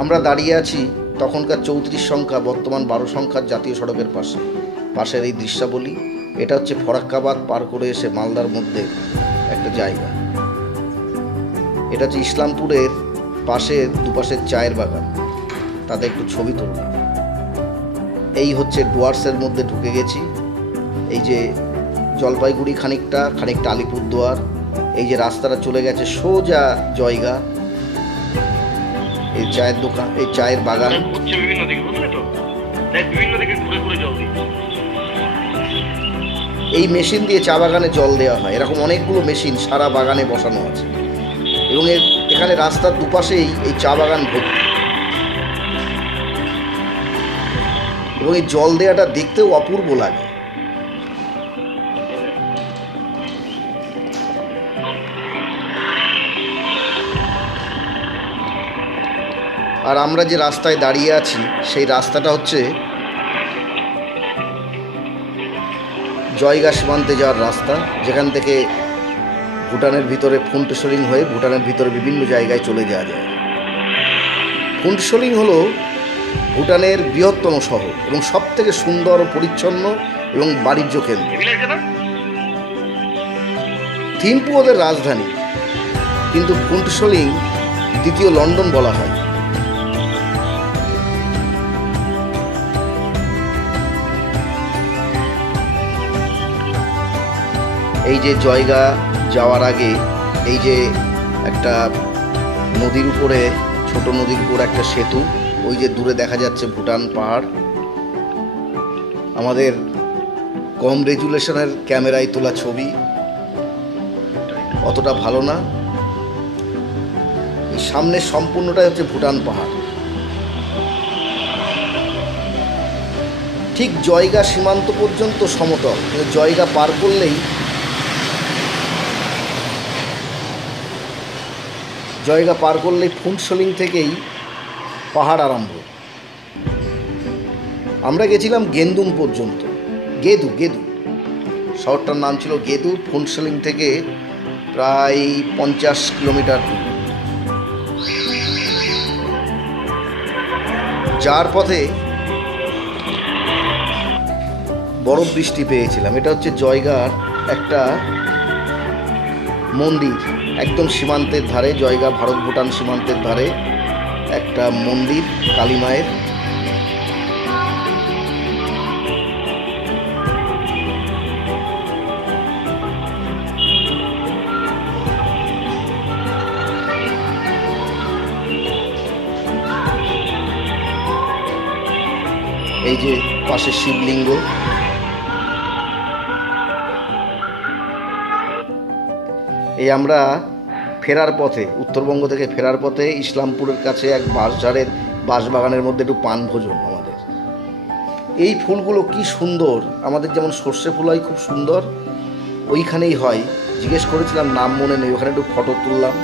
আমরা দাঁড়িয়ে আছি তখনকার 34 সংখ্যা বর্তমান 12 সংখ্যার জাতীয় সড়কের পাশের এই দৃশ্যাবলী। এটা হচ্ছে ফরাক্কাবাদ পার করে এসে মালদার মধ্যে একটা জায়গা। এটা হচ্ছে ইসলামপুরের পাশের দুপাশের চায়ের বাগান, তাতে একটু ছবি তুললাম। এই হচ্ছে ডুয়ার্সের মধ্যে ঢুকে গেছি। এই যে জলপাইগুড়ি খানিকটা আলিপুরদুয়ার, এই যে রাস্তাটা চলে গেছে সোজা জয়গা। এই চায়ের দোকান, এই চায়ের বাগান, বিভিন্ন দিকে বুঝলে তো, বিভিন্ন দিকে ঘুরে ঘুরে জল দিচ্ছে। এই মেশিন দিয়ে চা বাগানে জল দেওয়া হয়। এরকম অনেকগুলো মেশিন সারা বাগানে বসানো আছে এবং এখানে রাস্তার দুপাশেই এই চা বাগান ভর্তি এবং এই জল দেওয়াটা দেখতেও অপূর্ব লাগে। আর আমরা যে রাস্তায় দাঁড়িয়ে আছি সেই রাস্তাটা হচ্ছে জয়গা সীমান্তে যাওয়ার রাস্তা, যেখান থেকে ভুটানের ভিতরে ফুন্টসলিং হয়ে ভুটানের ভিতরে বিভিন্ন জায়গায় চলে যাওয়া যায়। ফুন্টসলিং হলো ভুটানের বৃহত্তম শহর এবং সবথেকে সুন্দর ও পরিচ্ছন্ন এবং বাণিজ্য কেন্দ্র। থিম্পু ওদের রাজধানী, কিন্তু ফুন্টসলিং দ্বিতীয় লন্ডন বলা হয়। এই যে জয়গা যাওয়ার আগে এই যে একটা নদীর উপরে, ছোট নদীর উপর একটা সেতু, ওই যে দূরে দেখা যাচ্ছে ভুটান পাহাড়। আমাদের কম রেজুলেশনের ক্যামেরায় তোলা ছবি অতটা ভালো না। এই সামনের সম্পূর্ণটাই হচ্ছে ভুটান পাহাড়। ঠিক জয়গা সীমান্ত পর্যন্ত সমতল, কিন্তু জয়গা পার করলেই ফুন্টসলিং থেকেই পাহাড় আরম্ভ। আমরা গেছিলাম গেন্দুম পর্যন্ত, গেদু শহরটার নাম ছিল গেদু। ফুন্টসলিং থেকে প্রায় 50 কিলোমিটার দূর। যার পথে বরফ বৃষ্টি পেয়েছিলাম। এটা হচ্ছে জয়গার একটা মন্দির, একদম সীমান্তের ধারে, জয়গা ভারত ভুটান সীমান্তের ধারে একটা মন্দির, কালী মায়ের। এই যে পাশে শিবলিঙ্গ। এই আমরা ফেরার পথে, উত্তরবঙ্গ থেকে ফেরার পথে ইসলামপুরের কাছে এক বাঁশবাগানের মধ্যে একটু পান ভোজন আমাদের। এই ফুলগুলো কি সুন্দর, আমাদের যেমন সর্ষে ফুল হয় খুব সুন্দর, ওইখানেই হয়। জিজ্ঞেস করেছিলাম, নাম মনে নেই। ওখানে একটু ফটো তুললাম।